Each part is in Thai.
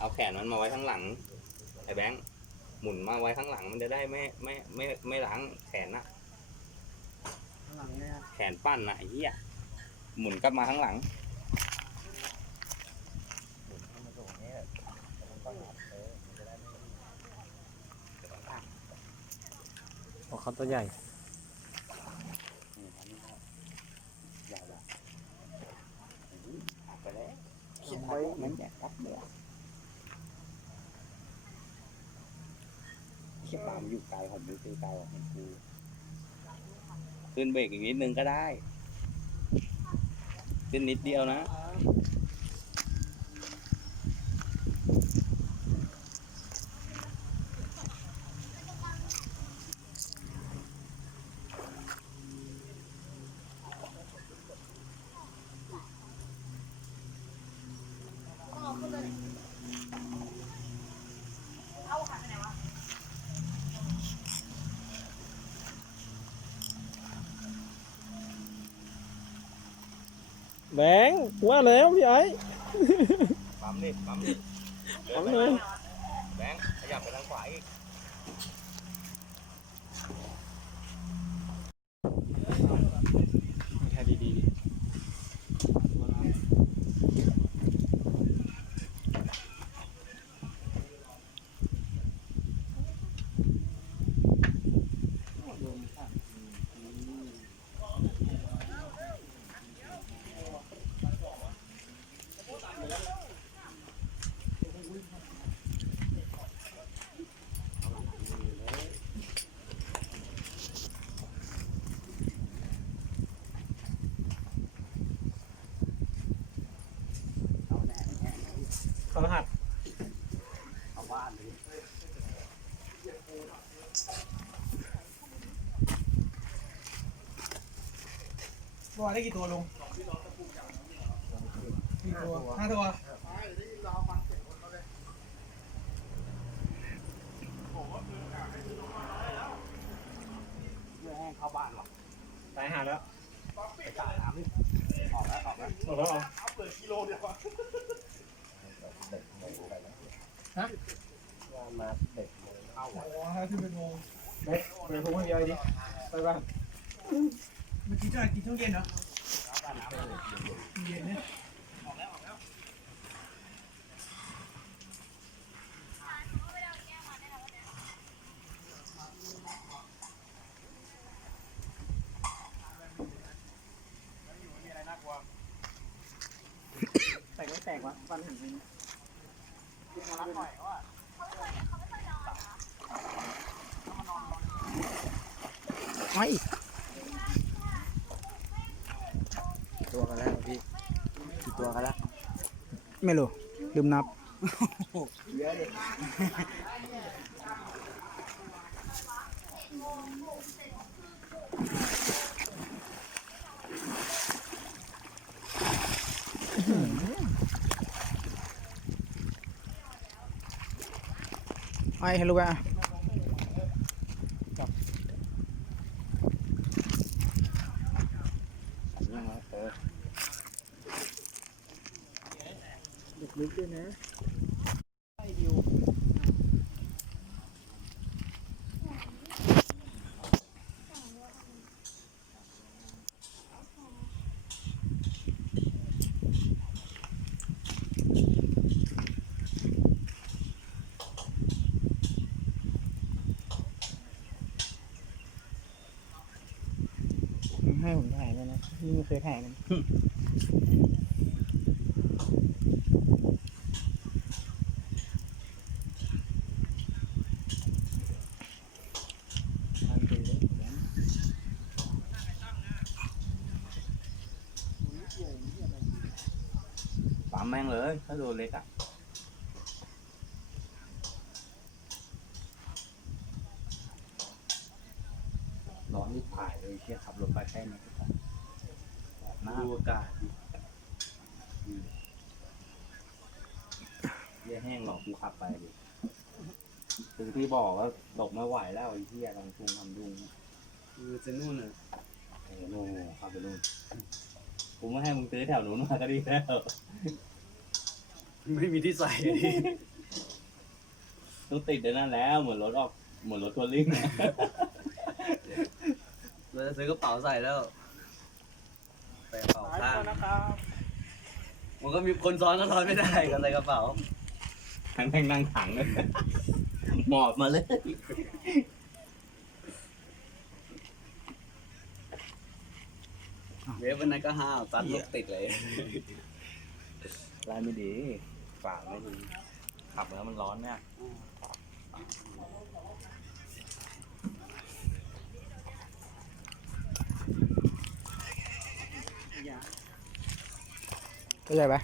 เอาแขนมันมาไว้ข้างหลังไอ้แบงค์หมุนมาไว้ข้างหลังมันจะได้ไม่ไม่ไม่ไม่ล้างแขนนะข้างหลังเนี่ยแขนปั้นนะไอ้เหี้ยหมุนกลับมาข้างหลังโอ้เขาตัวใหญ่ ไปแล้วคิดไว้มันแยกครับเดี๋ยว เชี่ยปามอยู่ไกลผมดูไกลกว่าของกูขึ้นเบรกอีกนิดนึงก็ได้ ขึ้นนิดเดียวนะ แบงค์ว่าแล้วพี่ไอ้ ปั๊มดิปั๊มดิดินปั๊มไปเลย แบงค์ขยับไปทางขวาอีก แค่ดีๆเขาหัดเอาบ้านเลยตัวได้กี่ตัวลุงกี่ตัวห้าตัวเพื่อให้เข้าบ้านหรอกตายหาแล้วไปจ่ายน้ำดิออกแล้วออกแล้วหมดแล้วเหรอเข้าโอ้อะโหห้าที่เป็นโมงเด็กไปพุ่งให้พี่อ้ดิไปบ้างเมื่อกี้เจะกินช่วงเย็นเหรอเย็นเนี่ยแตกไม่แตกวะฟันหันไป ไม่ตัวกันแล้วพี่กี่ตัวกันแล้ว ไม่รู้ลืมนับเยอะเลย ไอ้ฮัลโหลอะ เออ ลึกด้วยนะ ให้ผมถ่ายเลยนะพี่ไม่เคยถ่ายเลยปั๊มแม่งเลย ถ้าโดนเล็กอะ ร้อนที่ถ่ายเลยเชี่ยขับรถไปแค่นี้ก็พอหน้าดูอากาศดิเยี่ยแห้งหรอกกูขับไปดิถึงที่บอกว่าตกไม่ไหวแล้วไอ้เหี้ยทำทุงทำดุงคือจะนู่นอะเออโน่ขับไปนู่นกูไม่ให้มึงซื้อแถวนู้นมาก็ดีแล้ว ไม่มีที่ใส่ดิต้องติดในนั้นแล้ว เหมือนรถออกเหมือนรถทัวริ่งอะเราจะ ซื้อกระเป๋าใส่แล้วใส่กระเป๋าข้างนะครับมันก็มีคนซ้อนก็ซ้อนไม่ได้ก็ใส่กระเป๋าทั้งแม่งนั่งถังเลยหมอบมาเลยเวฟวันนั้นก็ห้าวซัดรถติดเลยลายไม่ดีฝากไม่ดีขับแล้วมันร้อนเนี่ย เข้าใจไหม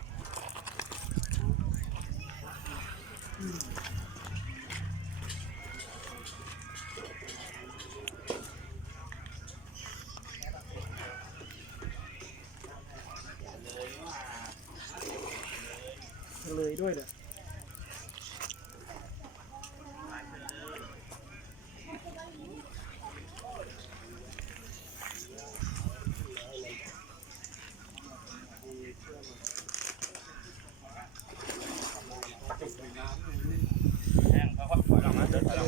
เลยด้วยเด้อ แห้งเขาก็ถอยหลังนะเดินถอยหลัง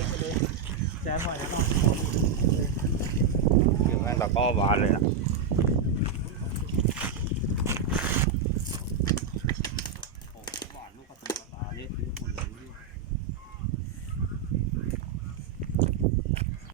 แจ๊ถอ